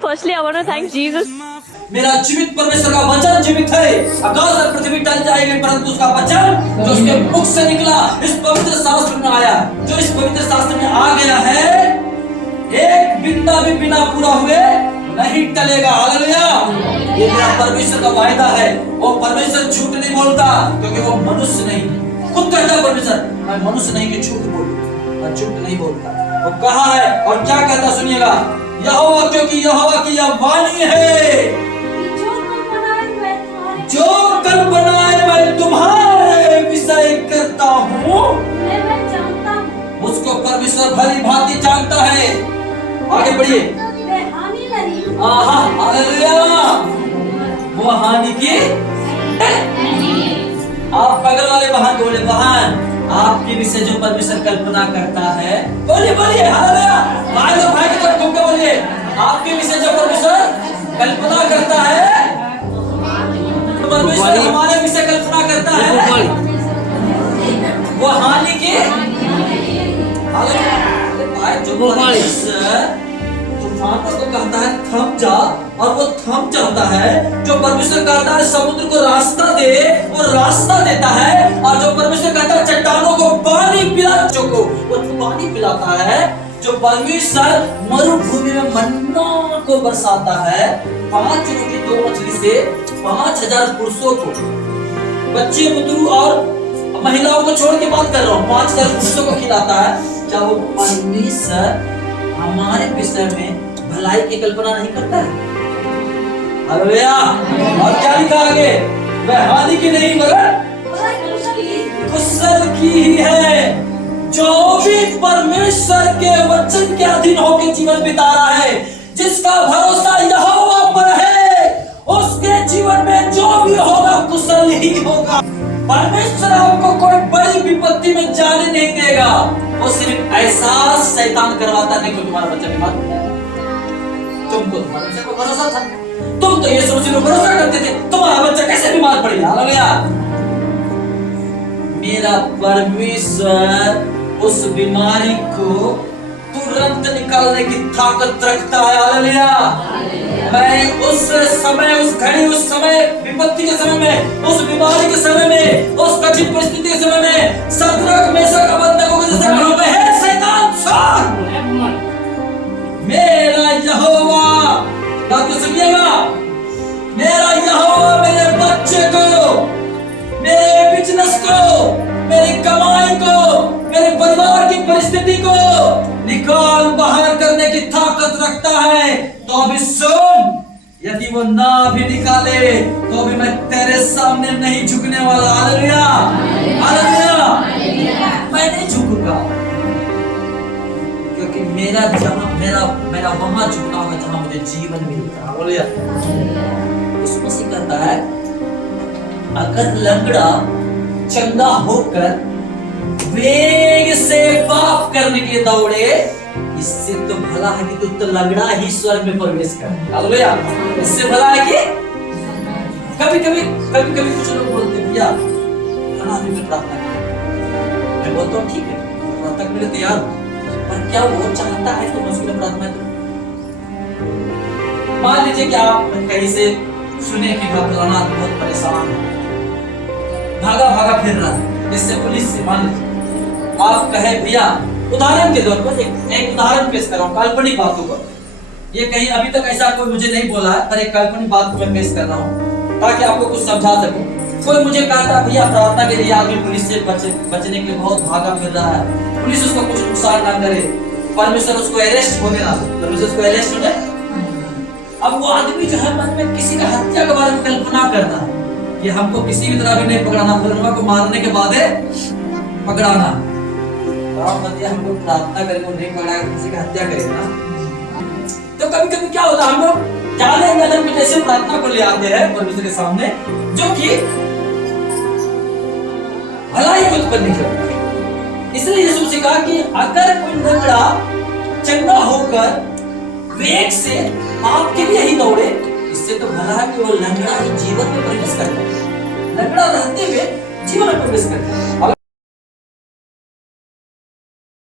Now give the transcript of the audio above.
Firstly, I want to thank Jesus. मेरा जीवित परमेश्वर का वचन जीवित है। आकाश और पृथ्वी टल जाएंगे परंतु उसका वचन जो उसके मुख से निकला इस पवित्र शास्त्र में आया, जो इस पवित्र शास्त्र में आ गया है, एक बिंदा भी बिना पूरा हुए नहीं टलेगा। हालेलुया। ये मेरा परमेश्वर का वायदा है। वो परमेश्वर झूठ नहीं बोलता क्योंकि वो मनुष्य नहीं। खुद कहता है परमेश्वर, मैं मनुष्य नहीं कि झूठ बोलूं, मैं झूठ नहीं बोलता। वो कहा है और क्या कहता सुनिएगा, यहोवा क्योंकि यहोवा की यह वाणी है, जो कल्पनाएं मैं तुम्हारे विषय करता हूँ उसको परमेश्वर भली भांति जानता है। आगे बढ़िए। हालेलुया। वो हानि की आप बगल वाले बहन बोले, बहन आपके विषय जो परमेश्वर कल्पना करता है, बोलिए बोलिए हालेलुया। भाई और भाई की तरफ घूम के बोलिए, आपके विषय जो परमेश्वर कल्पना करता है, परमेश्वर हमारे विषय कल्पना करता है, वो हानि की तूफानों को कहता है थम जा और वो थम जाता है। जो परमेश्वर कहता है समुद्र को रास्ता दे, वो रास्ता देता है। और जो परमेश्वर कहता है चट्टानों को पानी पिला, जो को वो पानी पिलाता है। जो परमेश्वर मरुभूमि में मन्ना को बरसाता है, 5 रोटी 2 मछली से 5000 पुरुषों को, बच्चे बुतरू और महिलाओं को छोड़ के बात कर रहा हूँ, 5000 पुरुषों को खिलाता है। क्या वो परमेश्वर हमारे विषय में भलाई की कल्पना नहीं करता है? हालेलुया। और क्या लिखा आगे, वह हानि की नहीं मगर कुशल की ही है। जो भी परमेश्वर के वचन के अधीन होकर जीवन बिता रहा है, जिसका भरोसा यहोवा पर है, उसके जीवन में जो भी होगा कुशल ही होगा। परमेश्वर आपको कोई बड़ी विपत्ति में जाने नहीं देगा। वो सिर्फ एहसास शैतान करवाता नहीं, क्योंकि तुम्हारा बच्चा बीमार तुमको तुम्हारे बच्चे को भरोसा था, तुम तो यीशु मसीह पर भरोसा करते थे, तुम्हारा बच्चा कैसे बीमार पड़ गया? हालेलुया। मेरा परमेश्वर उस बीमारी को तुरंत निकालने की ताकत रखता है। हालेलुया। मैं उस समय, उस घड़ी, उस समय विपत्ति के समय में, उस बीमारी के समय में, उस कठिन परिस्थिति के समय में शद्रक मेशक अबेदनगो को जैसे कहा मैं, हे शैतान छोड़, मेरा यहोवा, बात को सुनिएगा, मेरा यहोवा मेरे बच्चे को, मेरे बिजनेस को, मेरी कमाई को, मेरे परिवार की परिस्थिति को निकाल बाहर करने की ताकत रखता है। तो अभी सुन, यदि वो ना भी निकाले तो भी मैं तेरे सामने नहीं झुकने वाला। हालेलुया। हालेलुया। मैं नहीं झुकूंगा क्योंकि मेरा जहां मेरा वहां झुकना होगा जहां मुझे जीवन मिलता है। हालेलुया। उसमें से कहता है अगर लंगड़ा चंगा होकर वेग से पाप करने के लिए दौड़े, इससे तो भला है कि तू तो लंगड़ा ही स्वर्ग में प्रवेश कर। हालेलुया। इससे भला है कि कभी कभी कुछ लोग बोलते भैया खाना आदमी में प्रार्थना कर, मैं बोलता हूँ ठीक है प्रार्थना के लिए तैयार हूँ, पर क्या वो चाहता है तो मुझे प्रार्थना करो? मान लीजिए कि आप कहीं से सुने कि फलाना बहुत परेशान है, भागा फिर रहा है, इससे पुलिस से, मान लीजिए आप कहे भैया, उदाहरण के तौर पर एक उदाहरण पेश कर रहा हूँ, काल्पनिक बातों पर। ये कहीं अभी तक ऐसा कोई मुझे नहीं बोला है, पर एक काल्पनिक बात मैं पेश कर रहा हूँ ताकि आपको कुछ समझा सकूं। कोई मुझे कहता भैया प्रार्थना के लिए आदमी पुलिस से बचने के लिए बहुत भागा फिर रहा है, पुलिस उसको कुछ नुकसान ना करे, परमेश्वर उसको अरेस्ट होने ना दे, परमेश्वर उसको अरेस्ट हो जाए। अब वो आदमी जो है मन में किसी का हत्या के बारे में कल्पना करता है कि हमको किसी भी तरह भी नहीं पकड़ाना, फलाना को मारने के बाद पकड़ाना, हमको प्रार्थना करें वो नहीं पकड़ा, किसी का हत्या करेगा ना। तो कभी कभी क्या होता है, हम लोग जाने अनजाने में जैसे प्रार्थना को ले आते हैं परमेश्वर के सामने, जो कि भलाई को उत्पन्न करता है। इसलिए यीशु ने कहा कि अगर कोई लंगड़ा चंगा होकर वेग से आपके लिए ही दौड़े, इससे तो भला है कि वो लंगड़ा ही जीवन में प्रवेश करता है, लंगड़ा रहते हुए जीवन में प्रवेश करता है।